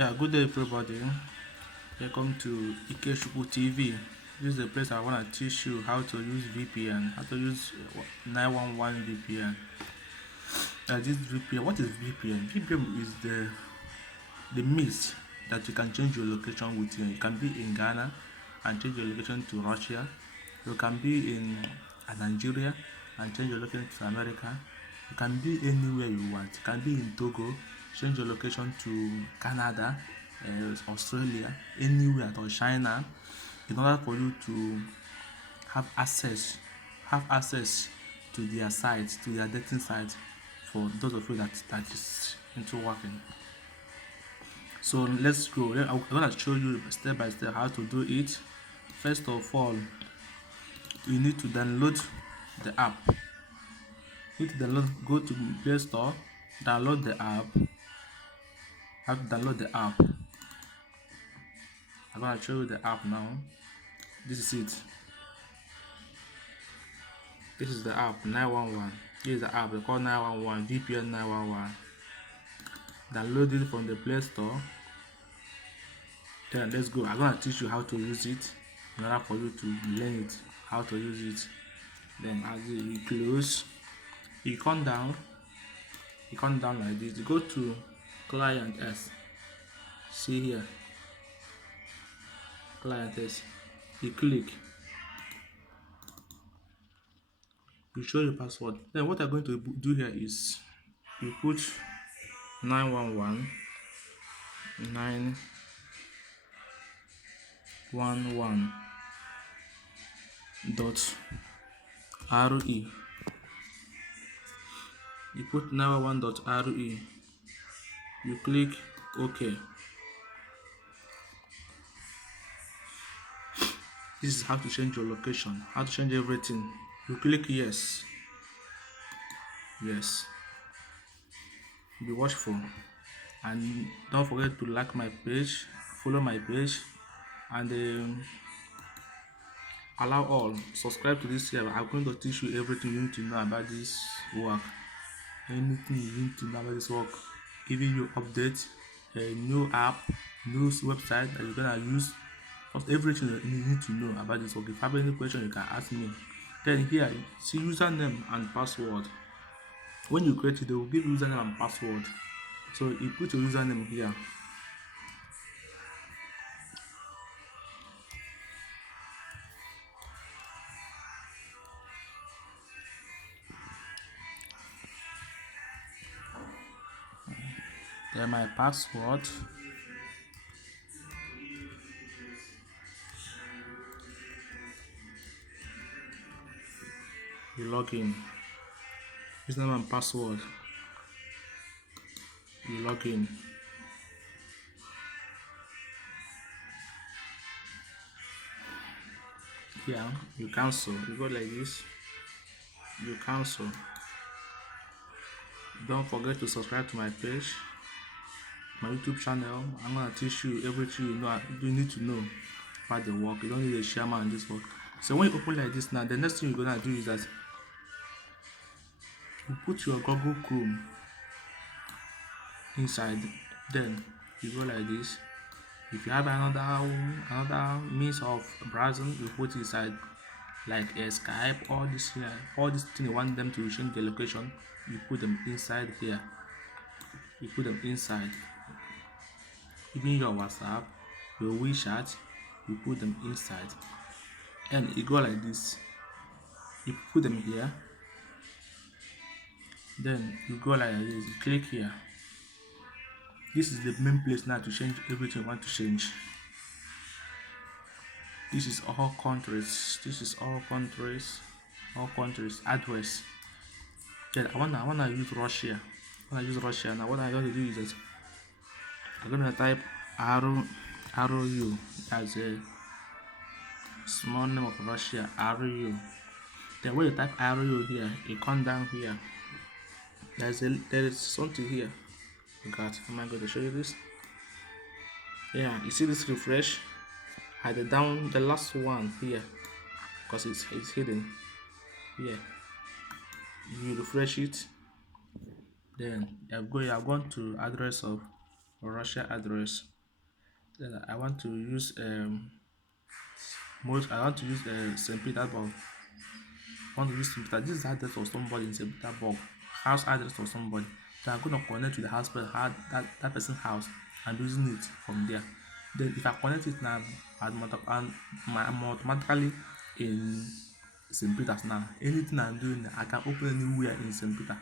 Yeah, good day everybody. Welcome to Ikechukwu TV. This is the place I want to teach you how to use VPN, how to use 911 VPN. This VPN, what is VPN? VPN is the means that you can change your location within. You can be in Ghana and change your location to Russia. You can be in Nigeria and change your location to America. You can be anywhere you want. You can be in Togo, change your location to Canada, Australia, anywhere, or China, in order for you to have access to their sites, to their dating sites, for those of you that is into working. So let's go. I'm gonna show you step by step how to do it. First of all, you need to download the app. You need to go to Play Store, download the app. Have to download the app. I'm gonna show you the app now. This is it. This is the app 911. This is the app they call 911 VPN 911. Download it from the Play Store. Then let's go. I'm gonna teach you how to use it in order for you to learn it, how to use it. Then as you close, you come down like this. You go to client S. See here, client S. You click. You show your password. Then what I'm going to do here is you put 911 911.re. You put 911.re. You click OK. This is how to change your location, how to change everything. You click yes. Be watchful, and don't forget to like my page, follow my page, and allow all. Subscribe to this channel. I'm going to teach you everything you need to know about this work. Anything you need to know about this work, giving you updates, a new app, new website that you're gonna use. Everything that you need to know about this work. If you have any question, you can ask me. Then here, see username and password. When you create it, they will give username and password. So you put your username here. Then my password. You log in. Username and password. You log in. Here you cancel. You go like this. You cancel. Don't forget to subscribe to my page, my YouTube channel. I'm gonna teach you everything you need to know about the work. You don't need a shaman in this work. So when you open like this now, the next thing you're gonna do is that you put your Google Chrome inside. Then you go like this. If you have another means of browsing, you put inside, like a Skype, all this thing you want them to change the location, you put them inside here. You put them inside. Even your WhatsApp, your WeChat, you put them inside. And you go like this. You put them here. Then you go like this. You click here. This is the main place now to change everything you want to change. This is all countries. All countries address. Then I wanna use Russia. Now what I'm going to do is that I'm gonna type RU as a small name of Russia. RU. Then when you type RU here, you come down here. There is something here. God, am I going to show you this? Yeah, you see this refresh? At the last one here, because it's hidden here. You refresh it, then I've gone to address of Russia address. Then I want to use most. I want to use St. Petersburg. I want to use St. Peter. This is the address of somebody in St. Petersburg. House address of somebody. So I'm gonna connect to the house, that person's house, and using it from there. Then if I connect it now, I'm automatically in St. Peter's now. Anything I'm doing, I can open anywhere in St. Peter.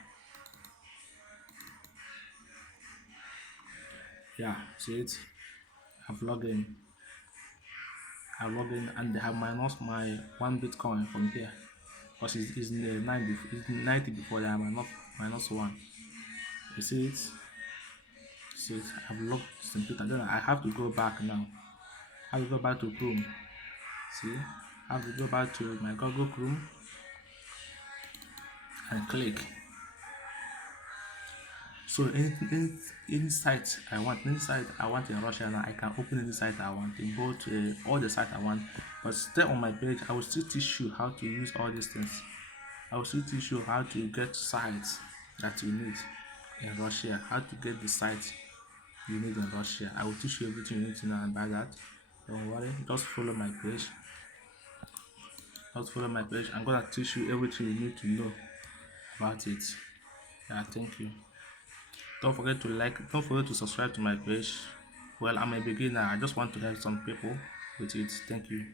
Yeah, see it. I've logged in. I've logged in and they have minus my one Bitcoin from here. Because it's in the 90 before that minus one. You see it? See it? I've logged St. Peter. Then I have to go back now. I have to go back to Chrome. See? I have to go back to my Google Chrome and click. So any site I want, any site I want in Russia now, I can open any site I want in both all the sites I want. But stay on my page, I will still teach you how to use all these things. I will still teach you how to get sites that you need in Russia, how to get the site you need in Russia. I will teach you everything you need to know about that. Don't worry, just follow my page. Just follow my page. I'm gonna teach you everything you need to know about it. Yeah, thank you. Don't forget to like, don't forget to subscribe to my page. Well, I'm a beginner. I just want to help some people with it. Thank you.